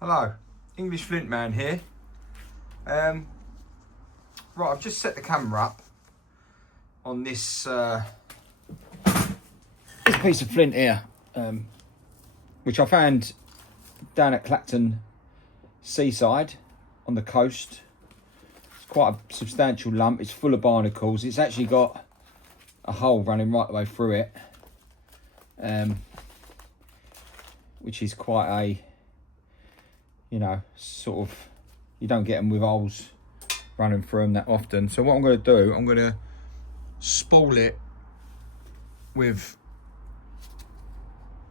Hello, English Flint man here. Right, I've just set the camera up on this piece of flint here, which I found down at Clacton Seaside on the coast. It's quite a substantial lump. It's full of barnacles. It's actually got a hole running right the way through it, which is quite a, you know, sort of, you don't get them with holes running through them that often. So what I'm going to do, I'm going to spall it with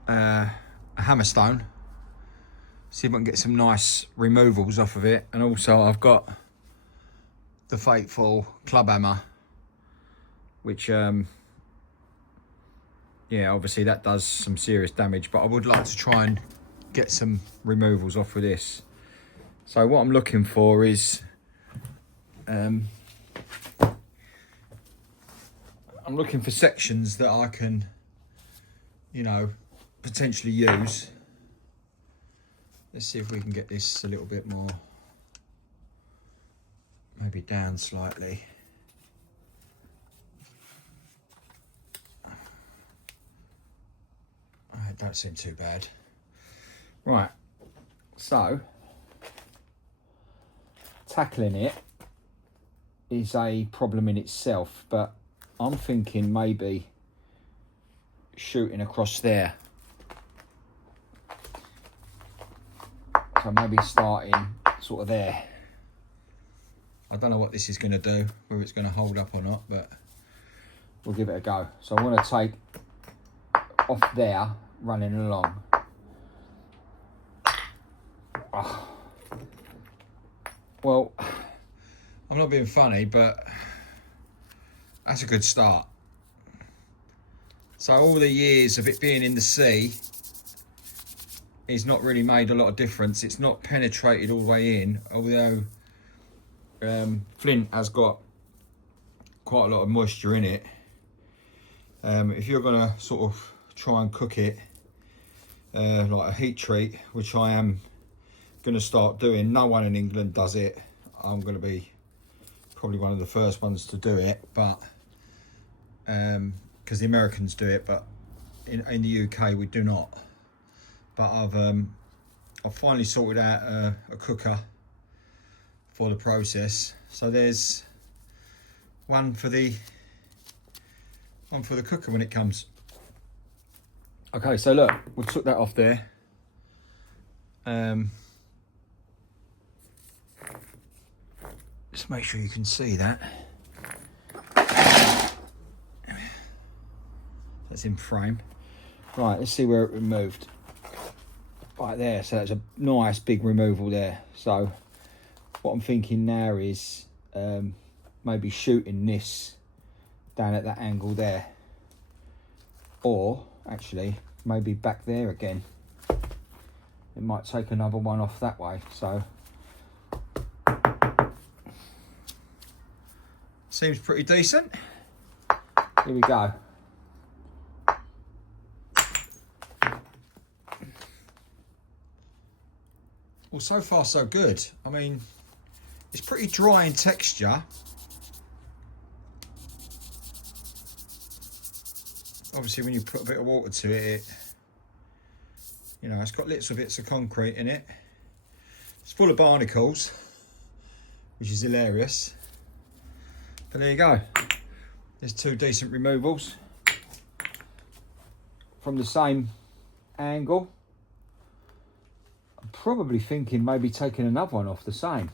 a hammerstone, see if I can get some nice removals off of it. And also I've got the fateful club hammer, which yeah, obviously that does some serious damage, but I would like to try and get some removals off with this. So what I'm looking for is I'm looking for sections that I can, you know, potentially use. Let's see if we can get this a little bit more, maybe down slightly. It don't seem too bad. Right, so tackling it is a problem in itself, but I'm thinking maybe shooting across there. So maybe starting sort of there. I don't know what this is going to do, whether it's going to hold up or not, but we'll give it a go. So I want to take off there, running along. Oh. Well, I'm not being funny, but that's a good start. So all the years of it being in the sea, it's not really made a lot of difference. It's not penetrated all the way in, although Flint has got quite a lot of moisture in it. If you're gonna sort of try and cook it like a heat treat, which I am gonna start doing, no one in England does it. I'm gonna be probably one of the first ones to do it, but because the Americans do it, but in the UK we do not. But I've finally sorted out a cooker for the process. So there's one for the cooker when it comes. Okay, so look, we took that off there. Just make sure you can see that. That's in frame. Right, let's see where it removed. Right there, so that's a nice big removal there. So what I'm thinking now is maybe shooting this down at that angle there, or actually maybe back there again. It might take another one off that way. So seems pretty decent. Here we go. Well, so far so good. I mean, it's pretty dry in texture. Obviously, when you put a bit of water to it, you know, it's got little bits of concrete in it. It's full of barnacles, which is hilarious. But there you go. There's two decent removals from the same angle. I'm probably thinking maybe taking another one off the same.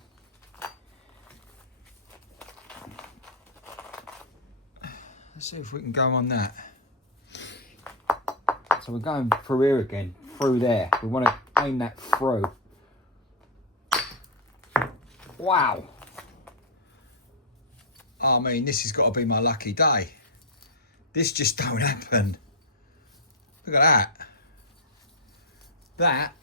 Let's see if we can go on that. So we're going through here again, through there. We want to aim that through. Wow. I mean, this has got to be my lucky day. This just don't happen. Look at that. That,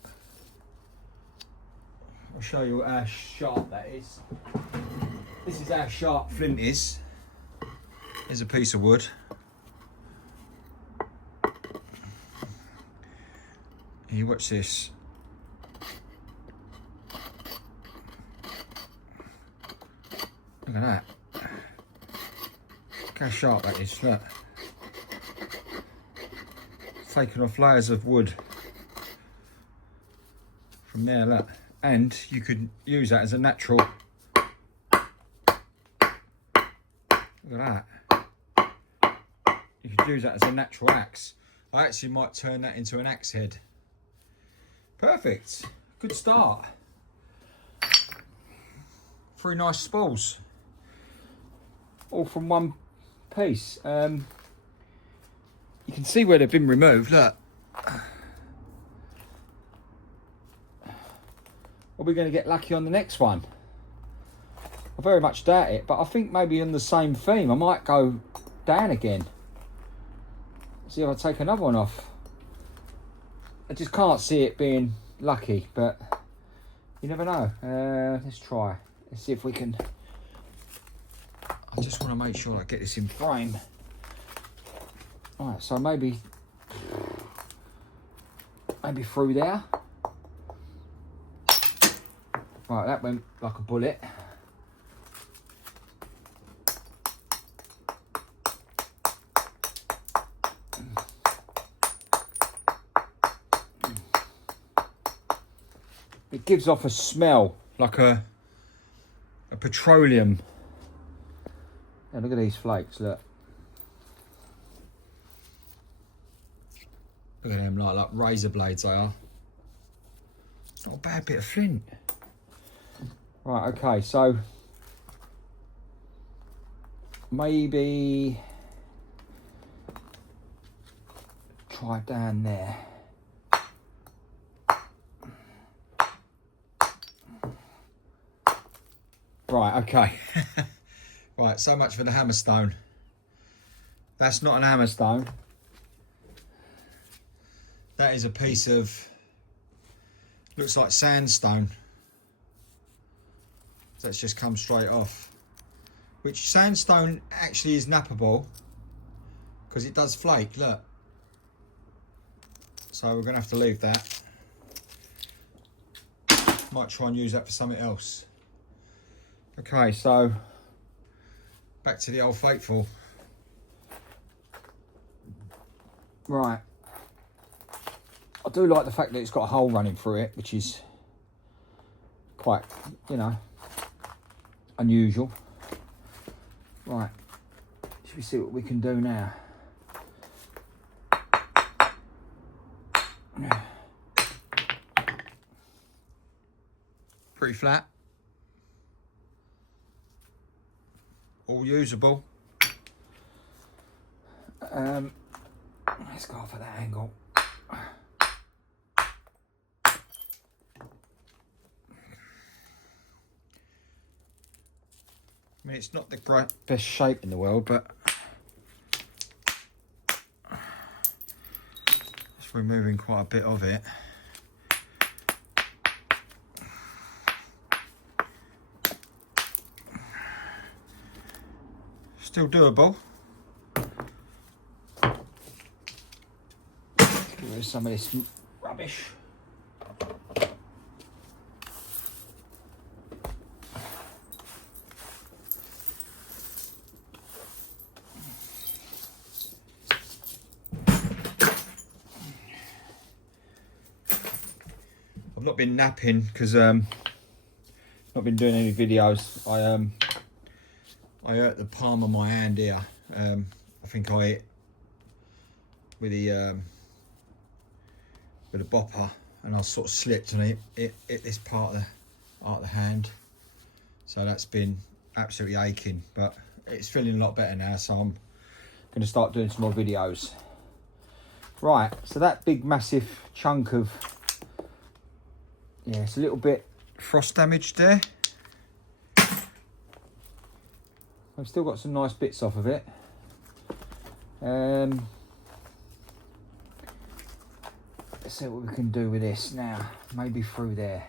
I'll show you how sharp that is. This is how sharp flint is. Here's a piece of wood. You watch this. Look at that. Look how sharp that is, look. It's taken off layers of wood from there, look. And you could use that as a natural, look at that. You could use that as a natural axe. I actually might turn that into an axe head. Perfect, good start. 3 nice spools, all from one piece. You can see where they've been removed, look. Are we going to get lucky on the next one? I very much doubt it, but I think maybe on the same theme I might go down again. See if I take another one off. I just can't see it being lucky, but you never know. Let's try. Let's see if we can. I just want to make sure I get this in frame. Alright, so maybe through there. Right, that went like a bullet. It gives off a smell like a petroleum. Yeah, look at these flakes, look. Look at them, like razor blades they are. It's not a bad bit of flint. Right, okay, so maybe try down there. Right, okay. Right, so much for the hammerstone. That's not an hammerstone. That is a piece of, looks like sandstone. That's just come straight off. Which sandstone actually is nappable, because it does flake, look. So we're gonna have to leave that. Might try and use that for something else. Okay, so back to the old faithful. Right. I do like the fact that it's got a hole running through it, which is quite, you know, unusual. Right. Should we see what we can do now? Pretty flat. All usable. Let's go for that angle. I mean, it's not the best shape in the world, but it's removing quite a bit of it. Still doable. Get rid of some of this rubbish. I've not been napping because not been doing any videos. I hurt the palm of my hand here. I think I hit with the bopper, and I sort of slipped and it hit this part of the hand. So that's been absolutely aching, but it's feeling a lot better now. So I'm going to start doing some more videos. Right, so that big massive chunk of, yeah, it's a little bit frost damaged there. I've still got some nice bits off of it. Let's see what we can do with this now. Maybe through there.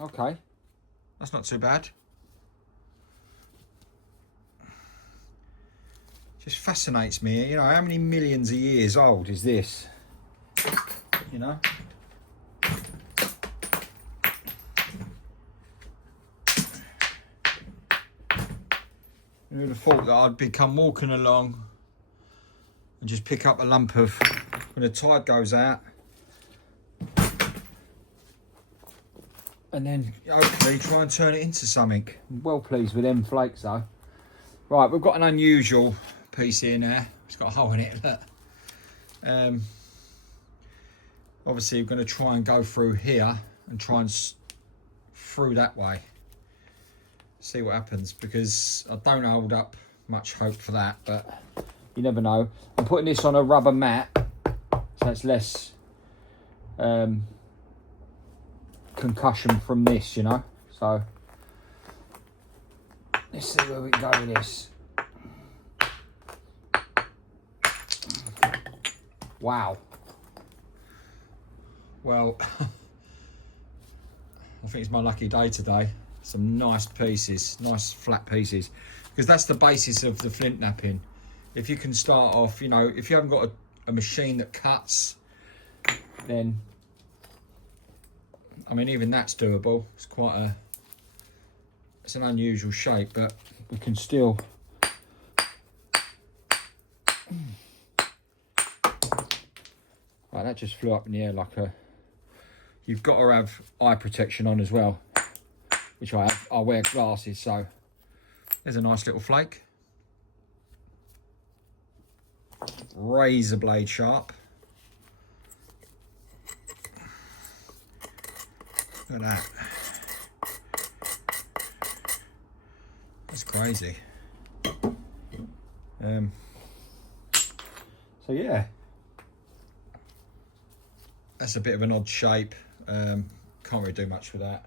Okay, that's not too bad. Just fascinates me, you know, how many millions of years old is this? you know. Who would have thought that I'd become walking along and just pick up a lump of, when the tide goes out, and then hopefully try and turn it into something. I'm well pleased with them flakes though. Right, we've got an unusual piece here now. It's got a hole in it, look. Obviously we're going to try and go through here and try and through that way. See what happens, because I don't hold up much hope for that, but you never know. I'm putting this on a rubber mat, so it's less concussion from this, you know. So let's see where we can go with this. Wow. Well, I think it's my lucky day today. Some nice pieces, nice flat pieces, because that's the basis of the flint knapping. If you can start off, you know, if you haven't got a machine that cuts, then, I mean, even that's doable. It's quite a, it's an unusual shape, but we can still. Right, that just flew up in the air like a, you've got to have eye protection on as well, which I have. I wear glasses, so there's a nice little flake. Razor blade sharp. Look at that. That's crazy. So yeah, that's a bit of an odd shape. Can't really do much with that.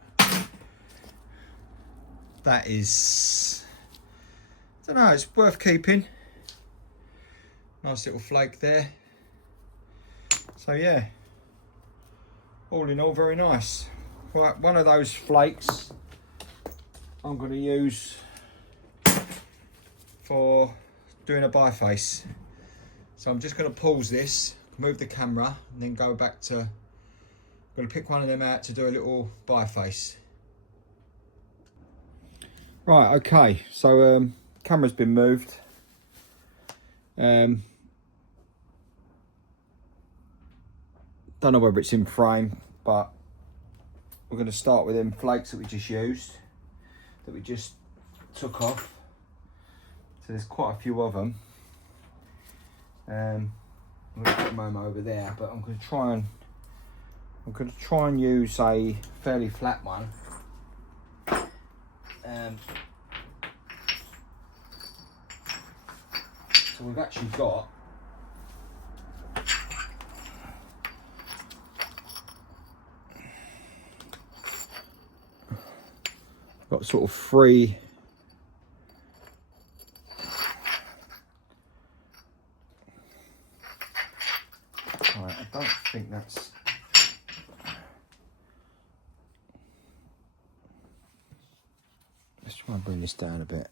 That is, I don't know, it's worth keeping. Nice little flake there. So yeah, all in all, very nice. Right, one of those flakes I'm going to use for doing a biface. So I'm just going to pause this, move the camera, and then go back to, I'm going to pick one of them out to do a little biface. Right, okay, so camera's been moved. Don't know whether it's in frame, but we're going to start with them flakes that we just used, that we just took off. So there's quite a few of them. I'm going to put them over there, but I'm going to try and use a fairly flat one. So we've actually got sort of three right, I don't think that's let's try and bring this down a bit.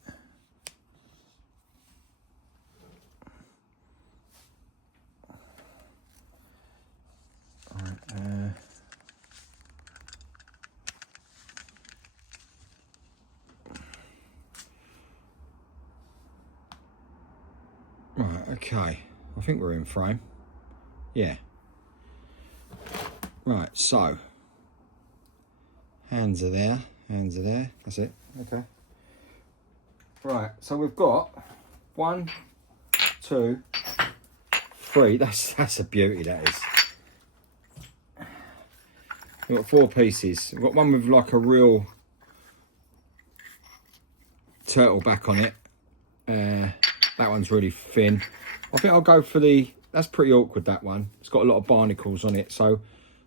Right, okay, I think we're in frame. Yeah. Right, so hands are there, that's it. Okay. Right, so we've got 1, 2, 3. That's a beauty, that is. We've got 4 pieces. We've got one with like a real turtle back on it. That one's really thin. I think I'll go for the, that's pretty awkward, that one. It's got a lot of barnacles on it, so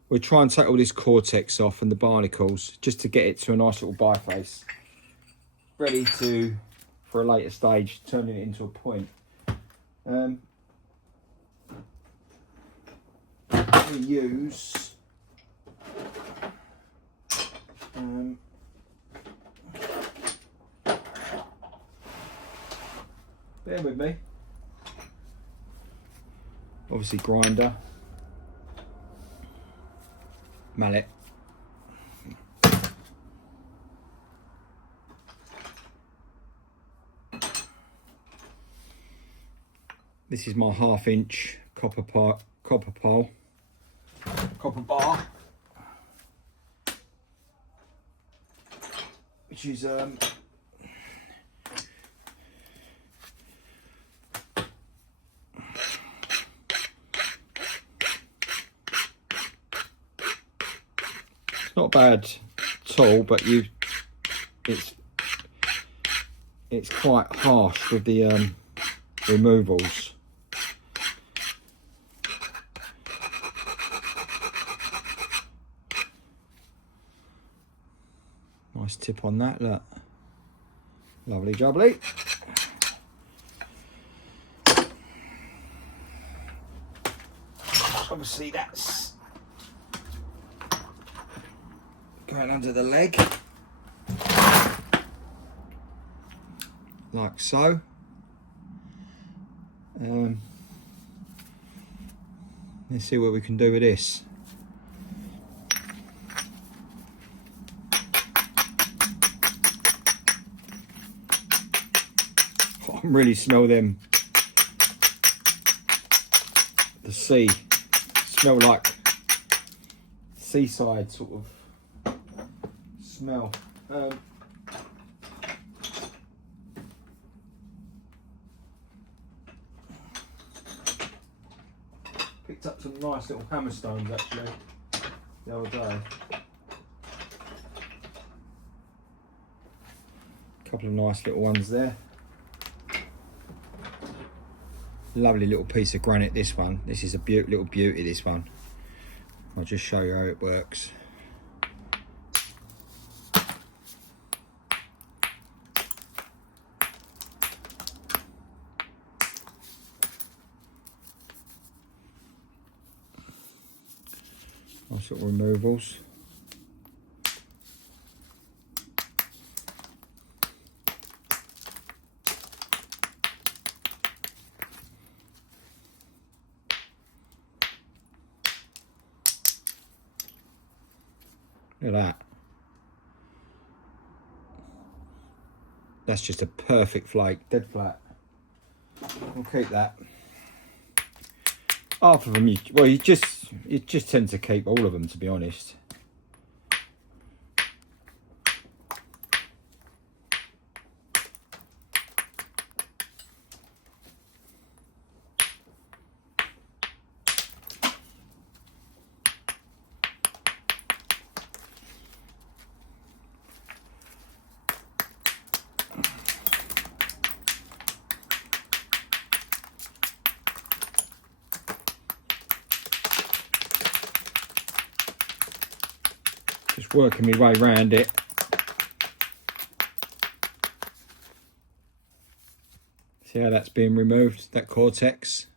we'll try and take all this cortex off and the barnacles just to get it to a nice little biface. Ready to, for a later stage, turning it into a point. We use bear with me. Obviously grinder. mallet. This is my 1/2 inch copper bar, which is it's not bad at all, but it's quite harsh with the removals. Nice tip on that, look. Lovely jubbly. Obviously that's going under the leg, like so. Let's see what we can do with this. I can really smell them. The sea. Smell like seaside sort of smell. Picked up some nice little hammerstones actually the other day. A couple of nice little ones there. Lovely little piece of granite, this one. This is a little beauty, this one. I'll just show you how it works. Nice little removals. Look at that. That's just a perfect flake, dead flat. We'll keep that. Half of them, you just tend to keep all of them, to be honest. Just working my way around it. See how that's being removed, that cortex.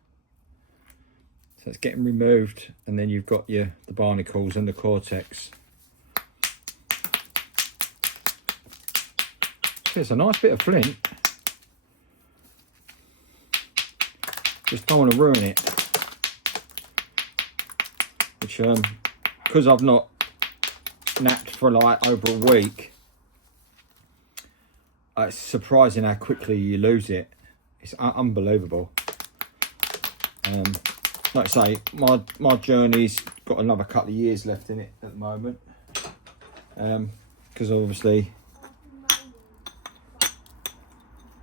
So it's getting removed, and then you've got the barnacles and the cortex. It's a nice bit of flint. Just don't want to ruin it. Which, because I've not napped for like over a week, it's surprising how quickly you lose it. It's unbelievable. Like I say, my journey's got another couple of years left in it at the moment, because obviously,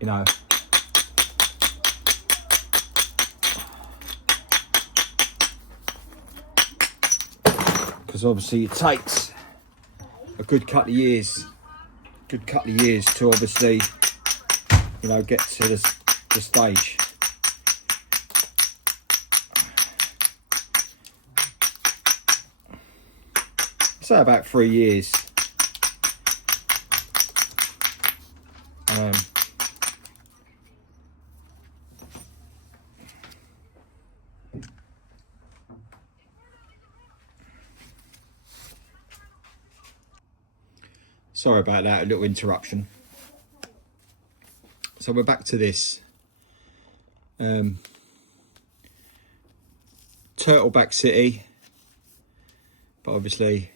you know, because obviously it takes a good couple of years to obviously, you know, get to the stage. Say about 3 years. Sorry about that, a little interruption. So we're back to this. Turtleback City. but obviously,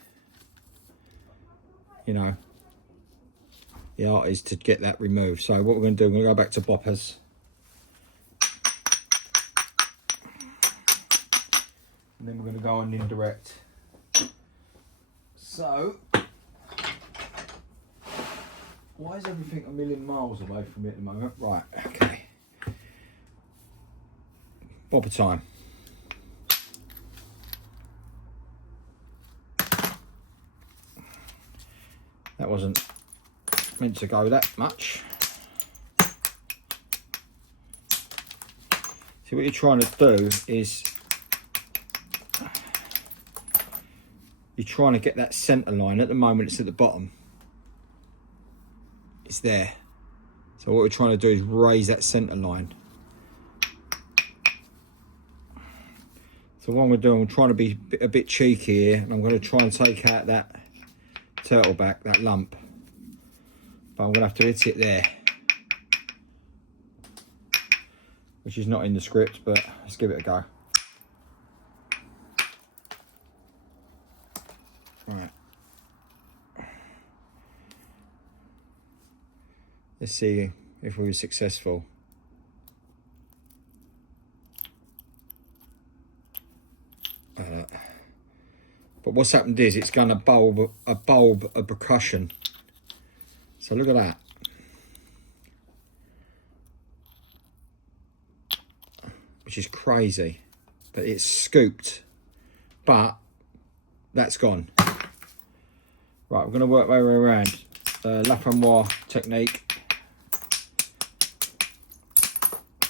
you know, the art is to get that removed. So what we're going to do, we're going to go back to boppers. And then we're going to go on indirect. So, why is everything a million miles away from me at the moment? Right, okay. Bopper time. That wasn't meant to go that much. See, what you're trying to do is you're trying to get that centre line. At the moment it's at the bottom. It's there. So what we're trying to do is raise that centre line. So what I'm going to do, I'm trying to be a bit cheeky here, and I'm going to try and take out that turtle back, that lump. But I'm going to have to hit it there. Which is not in the script, but let's give it a go. Right. Let's see if we were successful. But what's happened is it's going to bulb a percussion. So look at that. Which is crazy. But it's scooped. But that's gone. Right, we're going to work my way around. Lafrenois technique.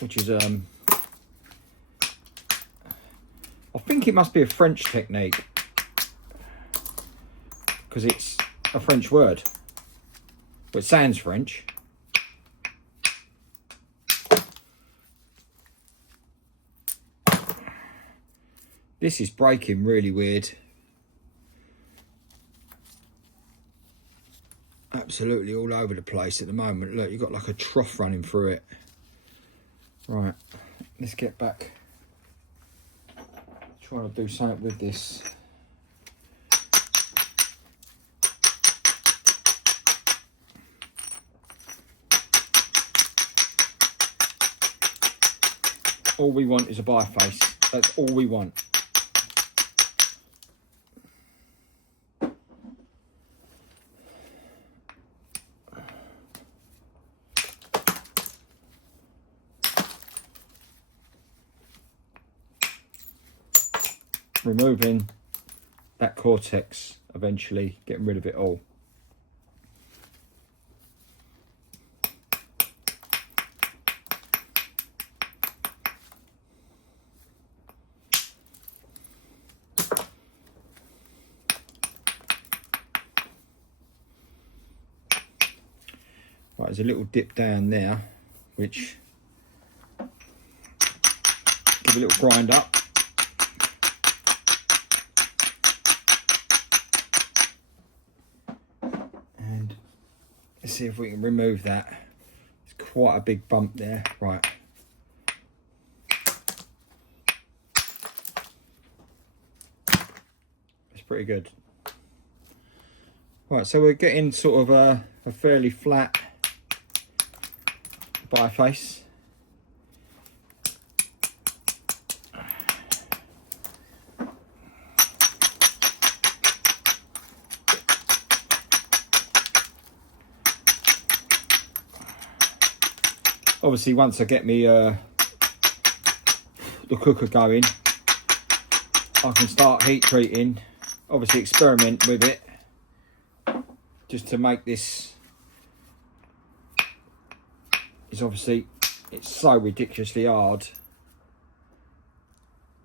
Which is, I think it must be a French technique. Because it's a French word. But it sounds French. This is breaking really weird. Absolutely all over the place at the moment. Look, you've got like a trough running through it. Right, let's get back. Trying to do something with this. All we want is a biface. That's all we want. Removing that cortex, eventually getting rid of it all. Right, there's a little dip down there, which give a little grind up. And let's see if we can remove that. It's quite a big bump there. Right. It's pretty good. Right, so we're getting sort of a fairly flat biface. Obviously, once I get me the cooker going, I can start heat treating. Obviously, experiment with it just to make this. It's obviously it's so ridiculously hard.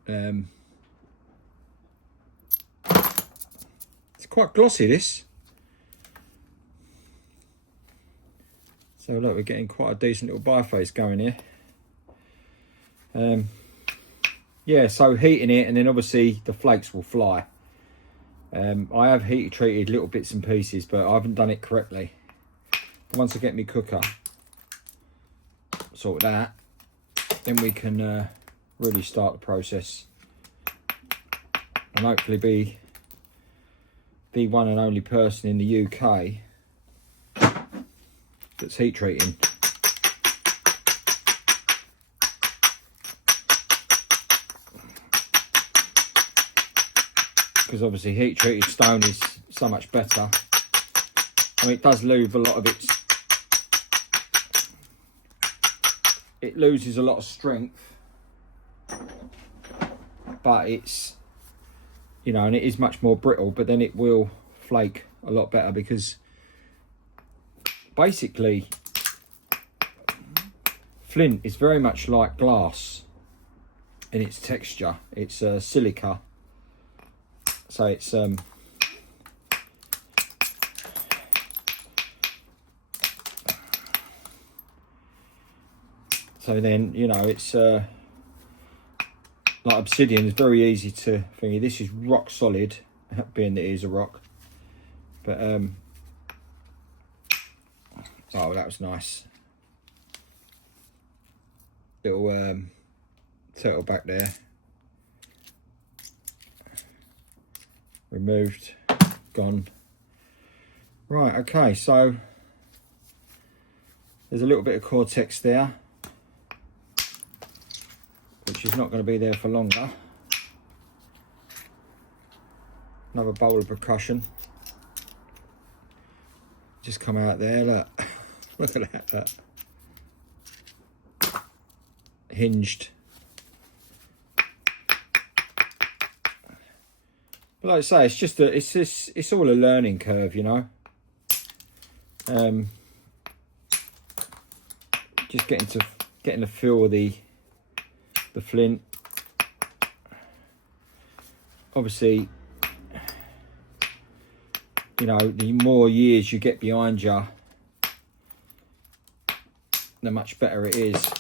It's quite glossy, this. So look, we're getting quite a decent little biface going here. Yeah, so heating it, and then obviously the flakes will fly. I have heat treated little bits and pieces, but I haven't done it correctly. Once I get my cooker sort that, then we can really start the process and hopefully be the one and only person in the UK that's heat treating. Because obviously heat treated stone is so much better. I mean, it does lose a lot of its... It loses a lot of strength. But it's, you know, and it is much more brittle, but then it will flake a lot better, because basically flint is very much like glass in its texture. It's silica. So it's so then, you know, it's like obsidian is very easy to thingy. This is rock solid, being that it is a rock. But oh, that was nice. Little turtle back there. Removed, gone. Right, okay, so there's a little bit of cortex there, which is not going to be there for longer. Another bowl of percussion. Just come out there, look. Look at that, look. Hinged. But like I say, it's just it's all a learning curve, you know. Just getting the feel of the flint. Obviously, you know, the more years you get behind you, the much better it is.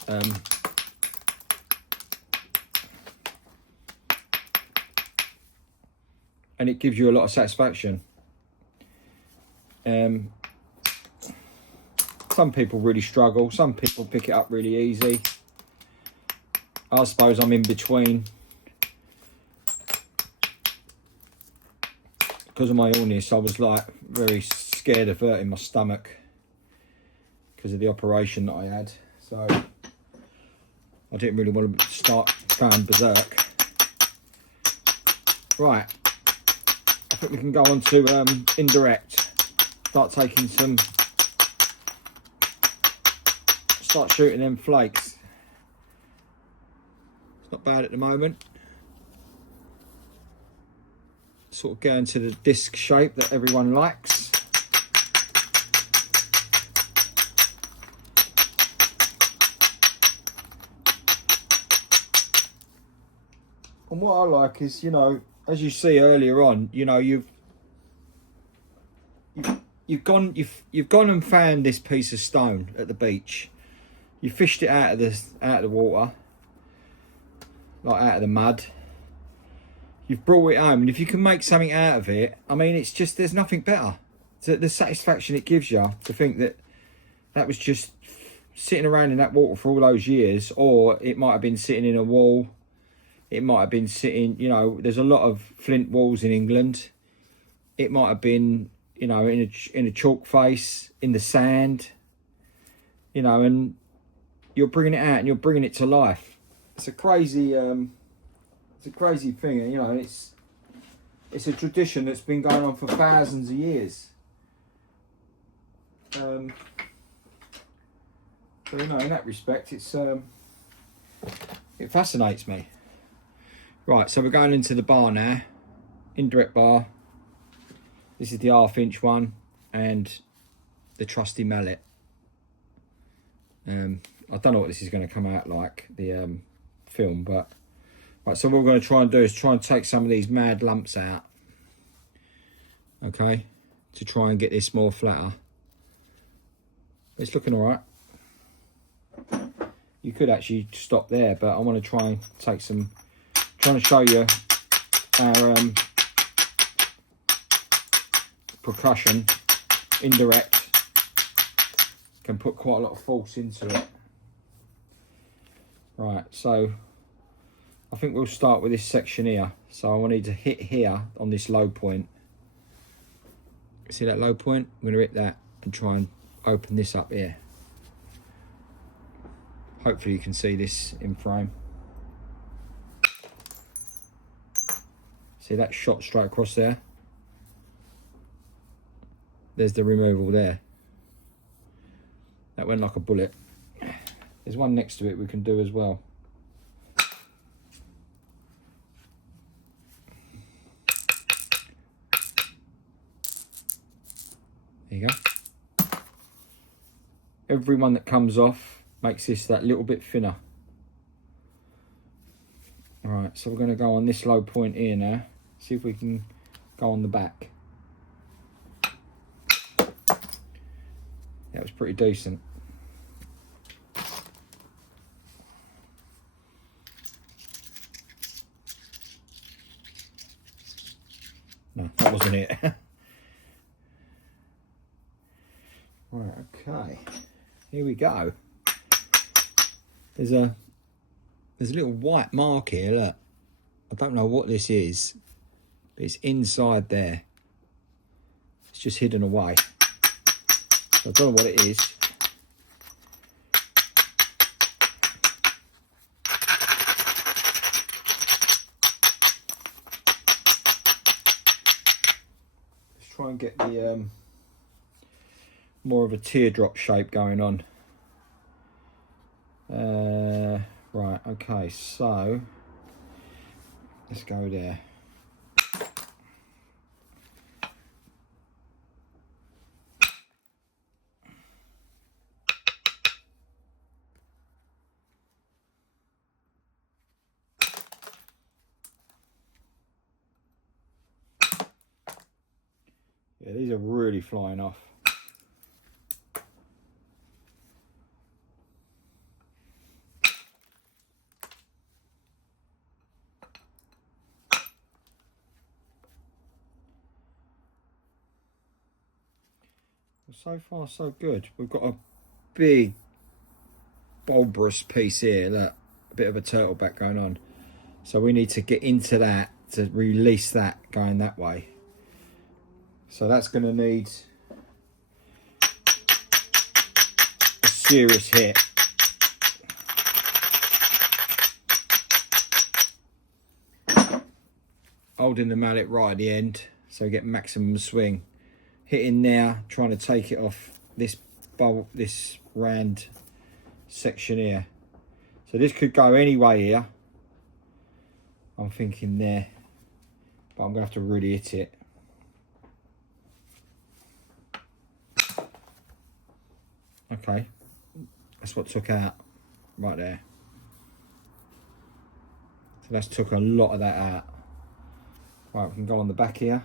And it gives you a lot of satisfaction. Some people really struggle. Some people pick it up really easy. I suppose I'm in between. Because of my illness, I was like very scared of hurting my stomach because of the operation that I had. So I didn't really want to start going berserk. Right. I think we can go on to indirect. Start shooting them flakes. It's not bad at the moment. Sort of going to the disc shape that everyone likes. And what I like is, you know, as you see earlier on, you know, you've gone and found this piece of stone at the beach. You fished it out of the water, like out of the mud. You've brought it home, and if you can make something out of it, I mean, it's just, there's nothing better. So the satisfaction it gives you to think that that was just sitting around in that water for all those years, or it might have been sitting in a wall. It might have been sitting, you know, there's a lot of flint walls in England. It might have been, you know, in a chalk face, in the sand, you know, and you're bringing it out and you're bringing it to life. It's a crazy thing, you know. It's a tradition that's been going on for thousands of years. So, you know, in that respect, it fascinates me. Right, so we're going into the bar now, indirect bar. This is the 1/2 inch one and the trusty mallet. I don't know what this is going to come out like, the film, but right, so what we're going to try and do is try and take some of these mad lumps out, okay, to try and get this more flatter. It's looking all right. You could actually stop there, but I want to try and take some, trying to show you our percussion, indirect, can put quite a lot of force into it. Right, so I think we'll start with this section here. So I need to hit here on this low point See that low point? I'm going to hit that and try and open this up here. Hopefully you can see this in frame. See that shot straight across there? There's the removal there. That went like a bullet. There's one next to it we can do as well. There you go. Every one that comes off makes this that little bit thinner. Alright, so we're going to go on this low point here now. See if we can go on the back. That was pretty decent. No, that wasn't it. Right, okay. Here we go. There's a little white mark here, look. I don't know what this is, but it's inside there. It's just hidden away. So I don't know what it is. Let's try and get the more of a teardrop shape going on. Right, okay, so let's go there. Yeah, these are really flying off. So far so good. We've got a big bulbous piece here, look, a bit of a turtle back going on. So we need to get into that to release that going that way. So that's going to need a serious hit. Holding the mallet right at the end so we get maximum swing. Hitting there, trying to take it off this bulb, this round section here. So this could go any way here. I'm thinking there, but I'm gonna have to really hit it. Okay, that's what took out right there. So that's took a lot of that out. Right, we can go on the back here.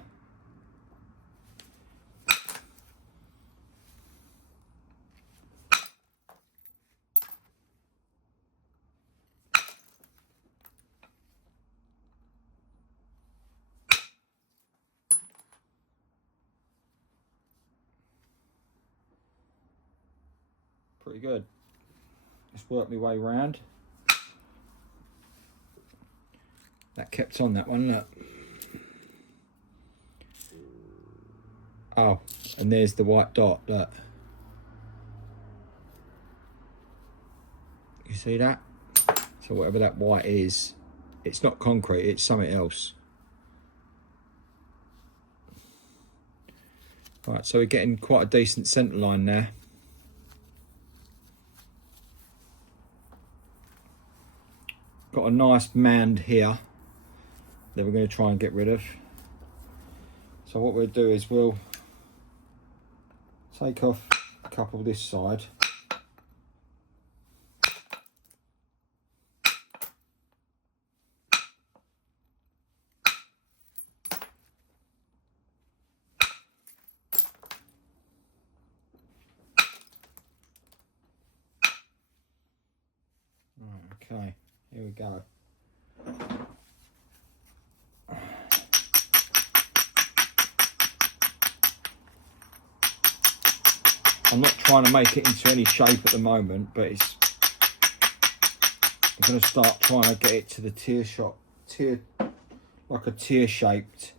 Pretty good. Just work my way round. That kept on, that one, look. Oh, and there's the white dot, look. You see that? So whatever that white is, it's not concrete, it's something else. Right, so we're getting quite a decent centre line there. Got a nice mound here that we're going to try and get rid of. So what we'll do is we'll take off a couple this side. Okay, here we go. I'm not trying to make it into any shape at the moment, but I'm going to start trying to get it to the like a tear shaped.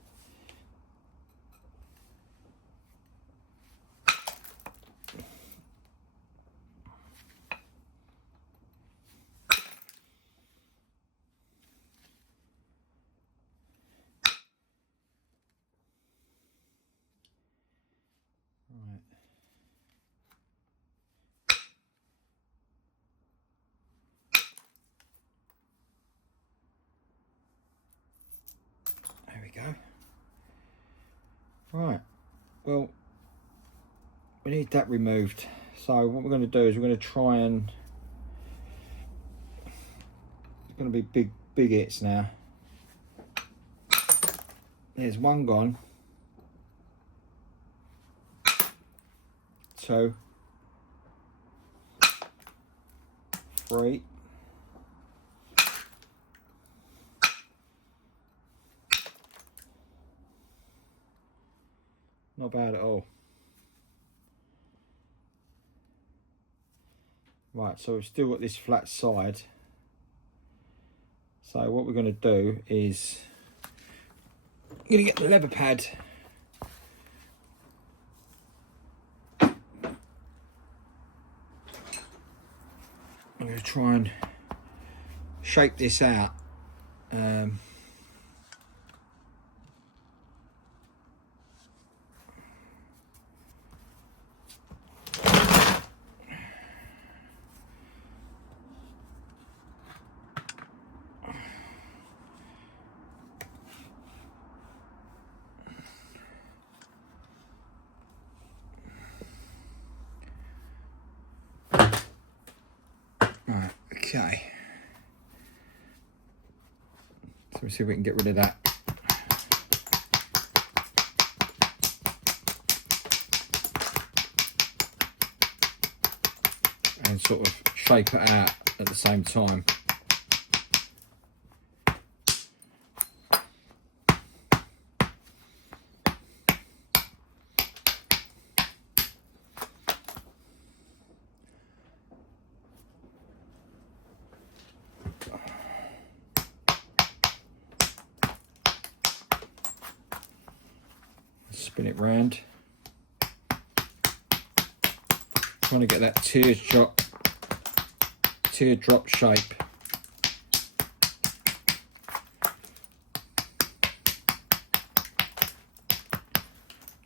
Right, well, we need that removed. So what we're going to do is we're going to try and, it's going to be big hits now. There's one gone. 2, 3. Not bad at all. Right, so we've still got this flat side. So what we're going to do is, I'm going to get the leather pad. I'm going to try and shape this out. Right, okay. So we'll see if we can get rid of that. And sort of shape it out at the same time. Spin it round. Trying to get that teardrop shape.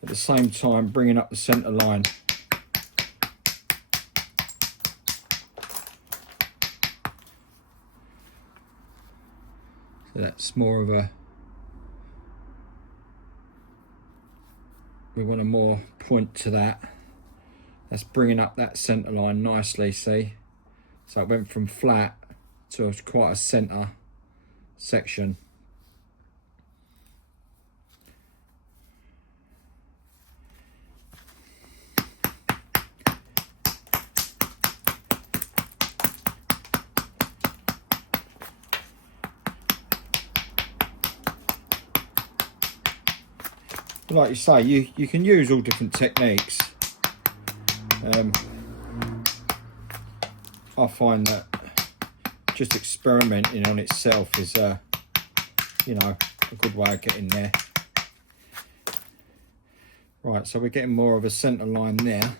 At the same time, bringing up the centre line. So that's more of a, we want a more point to that. That's bringing up that centre line nicely, see? So it went from flat to quite a centre section. But like you say, you can use all different techniques. I find that just experimenting on itself is, you know, a good way of getting there. Right, so we're getting more of a centre line there.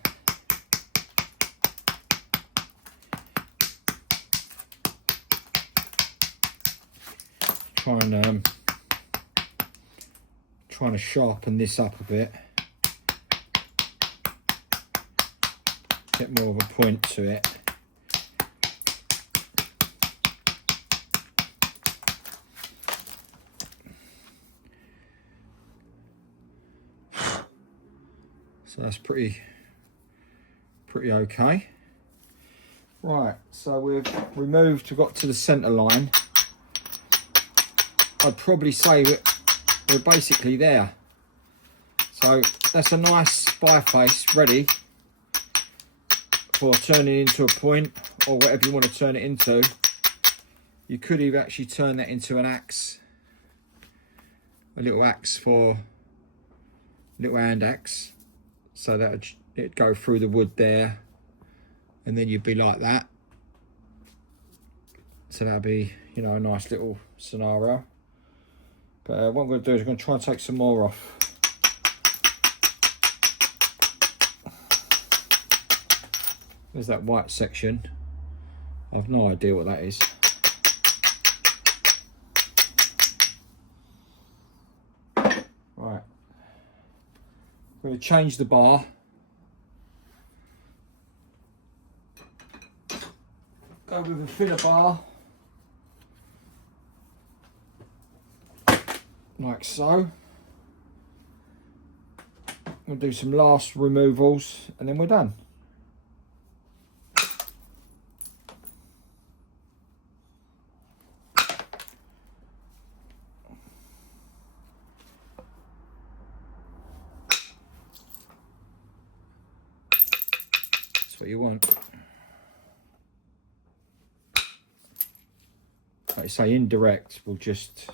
Trying to sharpen this up a bit. Get more of a point to it. So that's pretty okay. Right, so we've got to the centre line. I'd probably say we're basically there. So that's a nice biface ready for turning into a point, or whatever you want to turn it into. You could even actually turn that into an axe, a little axe for little hand axe, so that it'd go through the wood there, and then you'd be like that. So that'd be, you know, a nice little scenario. But what I'm going to do is I'm going to try and take some more off. There's that white section. I've no idea what that is. Right. I'm going to change the bar. Go with a thinner bar. Like so. We'll do some last removals and then we're done. That's what you want. Like I say, indirect, we'll just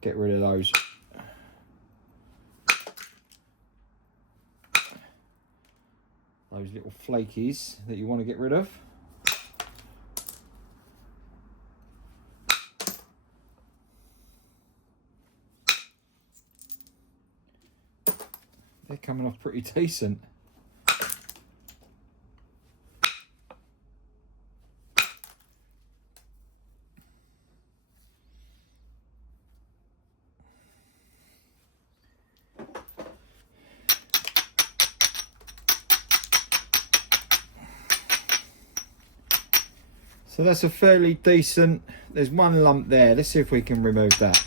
get rid of those. Those little flakies that you want to get rid of. They're coming off pretty decent. So that's a fairly decent, there's one lump there. Let's see if we can remove that.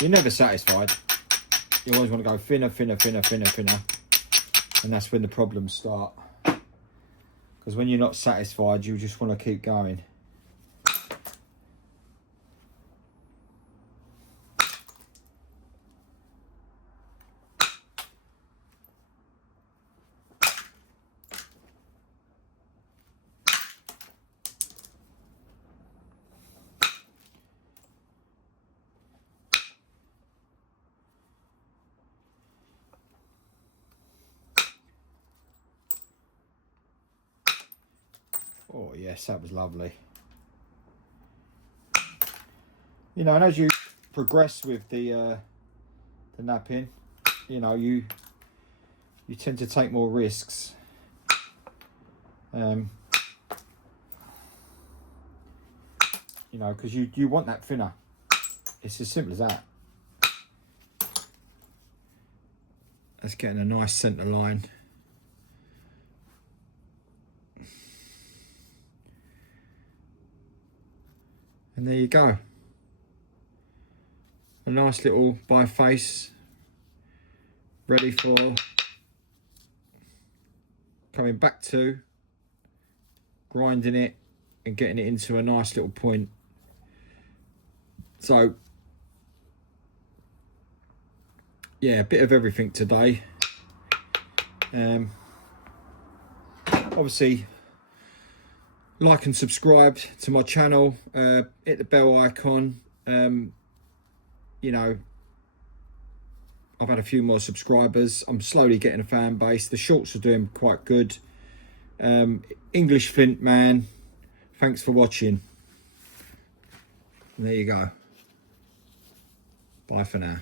You're never satisfied. You always want to go thinner, thinner, thinner, thinner, thinner. And that's when the problems start. Because when you're not satisfied, you just want to keep going. Oh yes, that was lovely. You know, and as you progress with the napping, you know, you tend to take more risks. You know, because you want that thinner. It's as simple as that. That's getting a nice centre line. And there you go. A nice little biface ready for coming back to, grinding it and getting it into a nice little point. So yeah, a bit of everything today. Obviously, like and subscribe to my channel, hit the bell icon. You know, I've had a few more subscribers. I'm slowly getting a fan base. The shorts are doing quite good. English Flint man, thanks for watching. And there you go. Bye for now.